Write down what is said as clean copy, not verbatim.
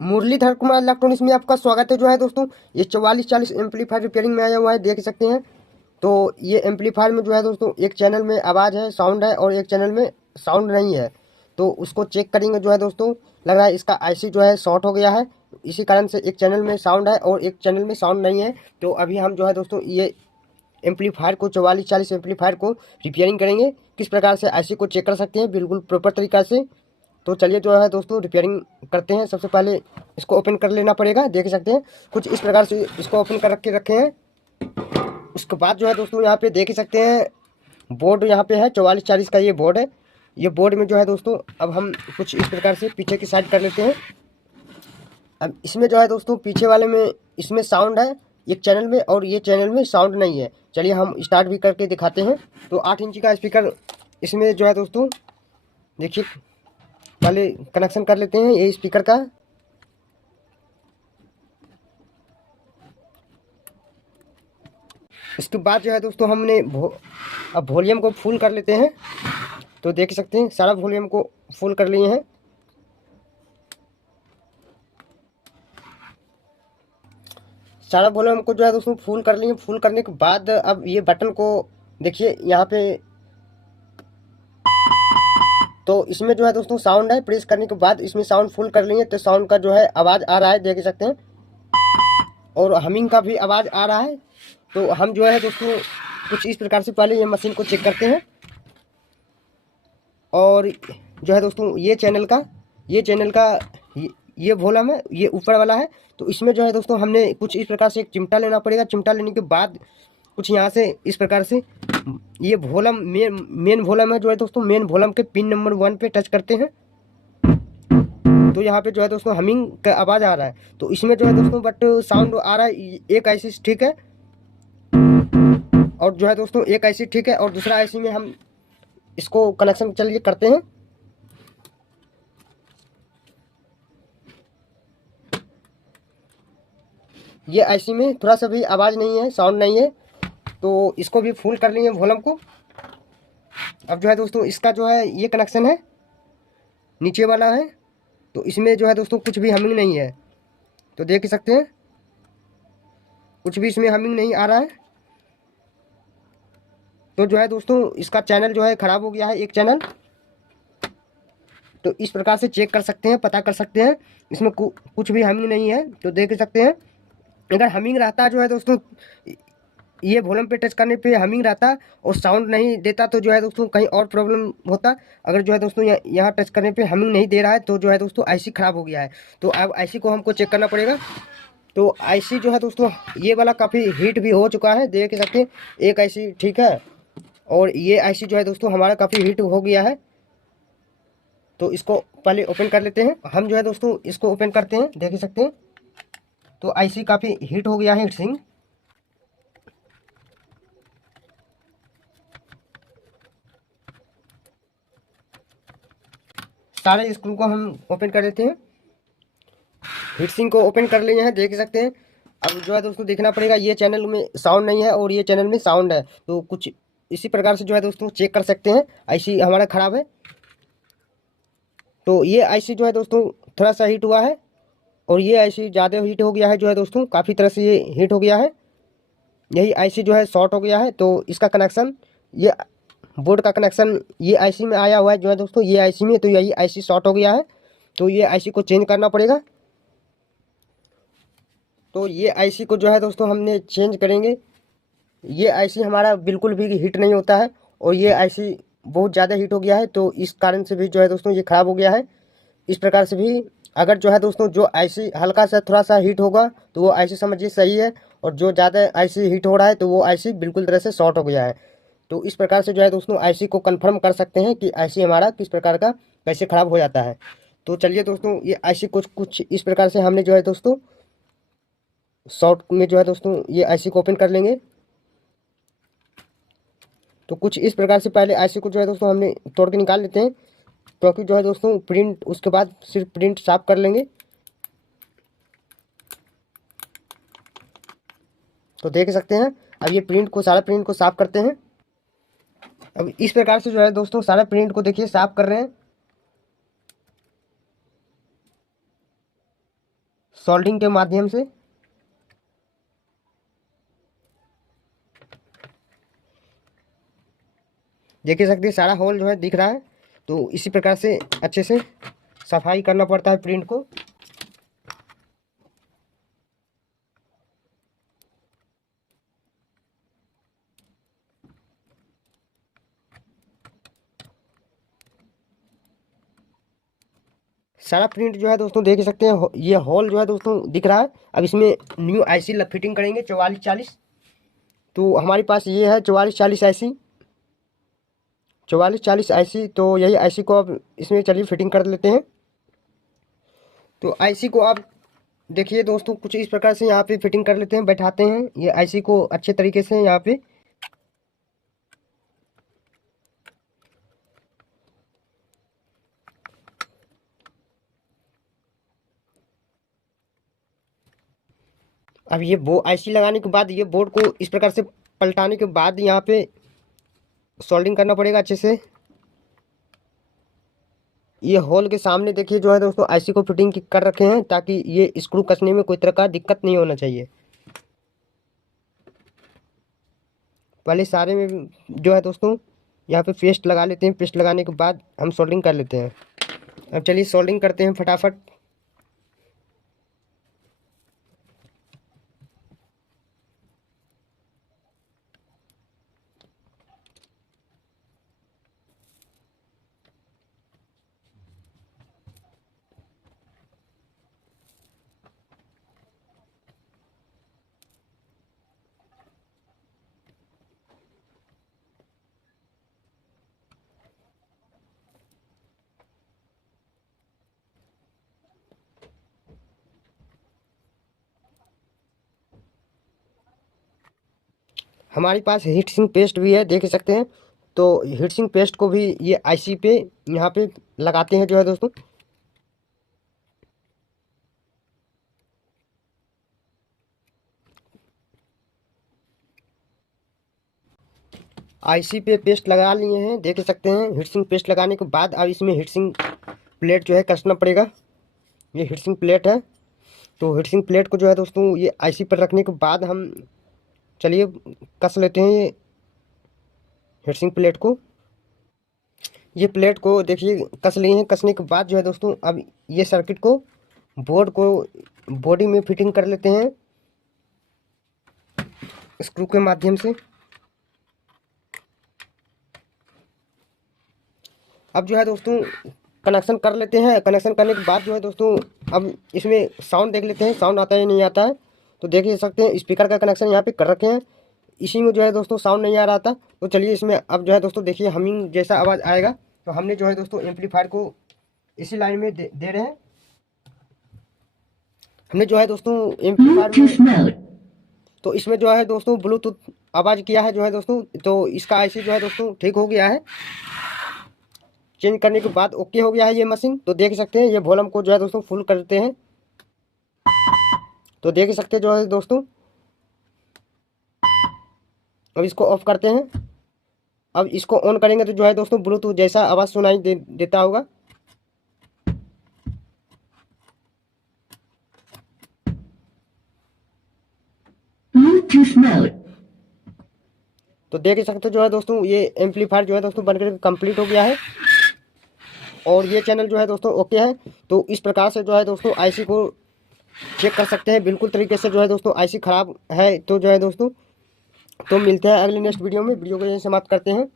Muralidhar Kumar electronics में आपका स्वागत है। जो है दोस्तों, ये 4440 एम्पलीफायर रिपेयरिंग में आया हुआ है, देख सकते हैं। तो ये एम्पलीफायर में जो है दोस्तों, एक चैनल में आवाज़ है, साउंड है, और एक चैनल में साउंड नहीं है। तो उसको चेक करेंगे। जो है दोस्तों, लग रहा है इसका आईसी जो है शॉर्ट हो गया है, इसी कारण से एक चैनल में साउंड है और एक चैनल में साउंड नहीं है। तो अभी हम जो है दोस्तों, ये एम्पलीफायर को 4440 एम्पलीफायर को रिपेयरिंग करेंगे। किस प्रकार से आईसी को चेक कर सकते हैं बिल्कुल प्रॉपर तरीका से। तो चलिए जो है दोस्तों, रिपेयरिंग करते हैं। सबसे पहले इसको ओपन कर लेना पड़ेगा, देख सकते हैं कुछ इस प्रकार से इसको ओपन कर रखे हैं। उसके बाद जो है दोस्तों, यहाँ पे देख सकते हैं बोर्ड यहाँ पे है, 4440 का ये बोर्ड है। ये बोर्ड में जो है दोस्तों, अब हम कुछ इस प्रकार से पीछे की साइड कर लेते हैं। अब इसमें जो है दोस्तों, पीछे वाले में इसमें साउंड है एक चैनल में, और ये चैनल में साउंड नहीं है। चलिए हम स्टार्ट भी करके दिखाते हैं। तो 8 इंची का स्पीकर इसमें जो है दोस्तों, देखिए पहले कनेक्शन कर लेते हैं ये स्पीकर का। इसके बाद जो है दोस्तों, हमने अब वॉल्यूम को फुल कर लेते हैं। तो देख सकते हैं सारा वॉल्यूम को फुल कर लिए हैं। सारा वॉल्यूम को जो है दोस्तों फुल कर लिए। फुल करने के बाद अब ये बटन को देखिए यहाँ पे, तो इसमें जो है दोस्तों साउंड है। प्रेस करने के बाद इसमें साउंड फुल कर लिए, तो साउंड का जो है आवाज़ आ रहा है, देख सकते हैं। और हमिंग का भी आवाज़ आ रहा है। तो हम जो है दोस्तों, कुछ इस प्रकार से पहले ये मशीन को चेक करते हैं। और जो है दोस्तों, ये चैनल का ये वॉल्यूम है, ये ऊपर वाला है। तो इसमें जो है दोस्तों, हमने कुछ इस प्रकार से एक चिमटा लेना पड़ेगा। चिमटा लेने के बाद कुछ यहाँ से इस प्रकार से ये वॉल्यूम मेन वॉल्यूम है। जो है दोस्तों, मेन वॉल्यूम के पिन नंबर 1 पे टच करते हैं। तो यहाँ पे जो है दोस्तों, हमिंग का आवाज़ आ रहा है। तो इसमें जो है दोस्तों, बट साउंड आ रहा है। एक आईसी ठीक है, और जो है दोस्तों एक आईसी ठीक है, और दूसरा आईसी में हम इसको कनेक्शन चलिए करते हैं। ये आईसी में थोड़ा सा भी आवाज़ नहीं है, साउंड नहीं है। तो इसको भी फुल कर लिए वॉल्यूम को। अब जो है दोस्तों, इसका जो है ये कनेक्शन है, नीचे वाला है। तो इसमें जो है दोस्तों, कुछ भी हमिंग नहीं है। तो देख सकते हैं कुछ भी इसमें हमिंग नहीं आ रहा है। तो जो है दोस्तों, इसका चैनल जो है ख़राब हो गया है, एक चैनल। तो इस प्रकार से चेक कर सकते हैं, पता कर सकते हैं। इसमें कुछ भी हमिंग नहीं है। तो देख सकते हैं, अगर हमिंग रहता जो है दोस्तों, ये वॉल्यूम पे टच करने पे हमिंग रहता और साउंड नहीं देता, तो जो है दोस्तों कहीं और प्रॉब्लम होता। अगर जो है दोस्तों यहाँ टच करने पे हमिंग नहीं दे रहा है, तो जो है दोस्तों आईसी ख़राब हो गया है। तो अब आईसी को हमको चेक करना पड़ेगा। तो आईसी जो है दोस्तों, ये वाला काफ़ी हीट भी हो चुका है, देख सकते हैं। एक आईसी ठीक है, और ये आईसी जो है दोस्तों हमारा काफ़ी हीट हो गया है। तो इसको पहले ओपन कर लेते हैं हम। जो है दोस्तों, इसको ओपन करते हैं, देख सकते हैं। तो आईसी काफ़ी हीट हो गया है, हीट सिंह। सारे स्क्रू को हम ओपन कर लेते हैं। हीट सिंक को ओपन कर लिए हैं, देख सकते हैं। अब जो है दोस्तों, देखना पड़ेगा, ये चैनल में साउंड नहीं है और ये चैनल में साउंड है। तो कुछ इसी प्रकार से जो है दोस्तों चेक कर सकते हैं। आईसी हमारा ख़राब है। तो ये आईसी जो है दोस्तों थोड़ा सा हीट हुआ है, और ये आईसी ज़्यादा हीट हो गया है। जो है दोस्तों, काफ़ी तरह से ये हीट हो गया है। यही आईसी जो है शॉर्ट हो गया है। तो इसका कनेक्शन, ये बोर्ड का कनेक्शन ये आईसी में आया हुआ है। जो है दोस्तों, ये आईसी में, तो यही आईसी शॉर्ट हो गया है। तो ये आईसी को चेंज करना पड़ेगा। तो ये आईसी को जो है दोस्तों, हमने चेंज करेंगे। ये आईसी हमारा बिल्कुल भी हीट नहीं होता है, और ये आईसी बहुत ज़्यादा हीट हो गया है। तो इस कारण से भी जो है दोस्तों, ये ख़राब हो गया है। इस प्रकार से भी अगर जो है दोस्तों, जो आईसी हल्का सा थोड़ा सा हीट होगा, तो वो आईसी समझिए सही है। और जो ज़्यादा आईसी हीट हो रहा है, तो वो आईसी बिल्कुल तरह से शॉर्ट हो गया है। तो इस प्रकार से जो है दोस्तों, आईसी को कंफर्म कर सकते हैं कि आईसी हमारा किस प्रकार का कैसे ख़राब हो जाता है। तो चलिए दोस्तों, ये आईसी कुछ इस प्रकार से हमने जो है दोस्तों, शॉर्ट में जो है दोस्तों, ये आईसी को ओपन कर लेंगे। तो कुछ इस प्रकार से पहले आईसी को जो है दोस्तों, हमने तोड़ के निकाल लेते हैं, क्योंकि जो है दोस्तों प्रिंट उसके बाद सिर्फ प्रिंट साफ कर लेंगे। तो देख सकते हैं, अब ये सारा प्रिंट को साफ करते हैं। अब इस प्रकार से जो है दोस्तों, सारा प्रिंट को देखिए साफ कर रहे हैं। सोल्डरिंग के माध्यम से देख सकते हैं सारा होल जो है दिख रहा है। तो इसी प्रकार से अच्छे से सफाई करना पड़ता है प्रिंट को। सारा प्रिंट जो है दोस्तों देख सकते हैं, ये होल जो है दोस्तों दिख रहा है। अब इसमें न्यू आईसी फिटिंग करेंगे 4440। तो हमारे पास ये है 4440 आईसी, 4440 आईसी। तो यही आईसी को अब इसमें चलिए फिटिंग कर लेते हैं। तो आईसी को आप देखिए दोस्तों कुछ इस प्रकार से यहाँ पे फिटिंग कर लेते हैं, बैठाते हैं ये आईसी को अच्छे तरीके से यहाँ पे। अब ये आईसी लगाने के बाद ये बोर्ड को इस प्रकार से पलटाने के बाद यहाँ पे सोल्डिंग करना पड़ेगा अच्छे से। ये होल के सामने देखिए जो है दोस्तों आईसी को फिटिंग कर रखे हैं, ताकि ये स्क्रू कसने में कोई तरह का दिक्कत नहीं होना चाहिए। पहले सारे में जो है दोस्तों यहाँ पे पेस्ट लगा लेते हैं। पेस्ट लगाने के बाद हम सोल्डिंग कर लेते हैं। अब चलिए सोल्डिंग करते हैं फटाफट। हमारे पास हीट सिंक पेस्ट भी है, देख सकते हैं। तो हीट सिंक पेस्ट को भी ये आईसी पे यहाँ पे लगाते हैं जो है दोस्तों। आईसी पे पेस्ट लगा लिए हैं, देख सकते हैं। हीट सिंक पेस्ट लगाने के बाद अब इसमें हीट सिंक प्लेट जो है कसना पड़ेगा। ये हीट सिंक प्लेट है। तो हीट सिंक प्लेट को जो है दोस्तों ये आईसी पर रखने के बाद हम चलिए कस लेते हैं ये हीट सिंक प्लेट को। ये प्लेट को देखिए कस लिए हैं। कसने के बाद जो है दोस्तों अब ये सर्किट को बोर्ड को बॉडी में फिटिंग कर लेते हैं स्क्रू के माध्यम से। अब जो है दोस्तों कनेक्शन कर लेते हैं। कनेक्शन करने के बाद जो है दोस्तों अब इसमें साउंड देख लेते हैं, साउंड आता है नहीं आता है। तो देख ही सकते हैं स्पीकर का कनेक्शन यहाँ पे कर रखे हैं। इसी में जो है दोस्तों साउंड नहीं आ रहा था। तो चलिए इसमें अब जो है दोस्तों देखिए हमिंग जैसा आवाज़ आएगा। तो हमने जो है दोस्तों एम्पलीफायर को इसी लाइन में दे रहे हैं। हमने जो है दोस्तों एम्पलीफायर में तो इसमें जो है दोस्तों ब्लूटूथ आवाज़ किया है जो है दोस्तों। तो इसका आईसी जो है दोस्तों ठीक हो गया है। चेंज करने के बाद ओके हो गया है ये मशीन। तो देख सकते हैं ये वॉल्यूम को जो है दोस्तों फुल करते हैं। तो देख सकते हैं जो है दोस्तों अब इसको ऑफ करते हैं। अब इसको ऑन करेंगे तो जो है दोस्तों ब्लूटूथ जैसा आवाज़ सुनाई देता होगा। तो देख सकते जो है दोस्तों ये एम्पलीफायर जो है दोस्तों बनकर कंप्लीट हो गया है। और ये चैनल जो है दोस्तों ओके है। तो इस प्रकार से जो है दोस्तों आईसी को चेक कर सकते हैं बिल्कुल तरीके से। जो है दोस्तों आईसी ख़राब है तो जो है दोस्तों तो मिलते हैं अगले नेक्स्ट वीडियो में। वीडियो को यहीं समाप्त करते हैं।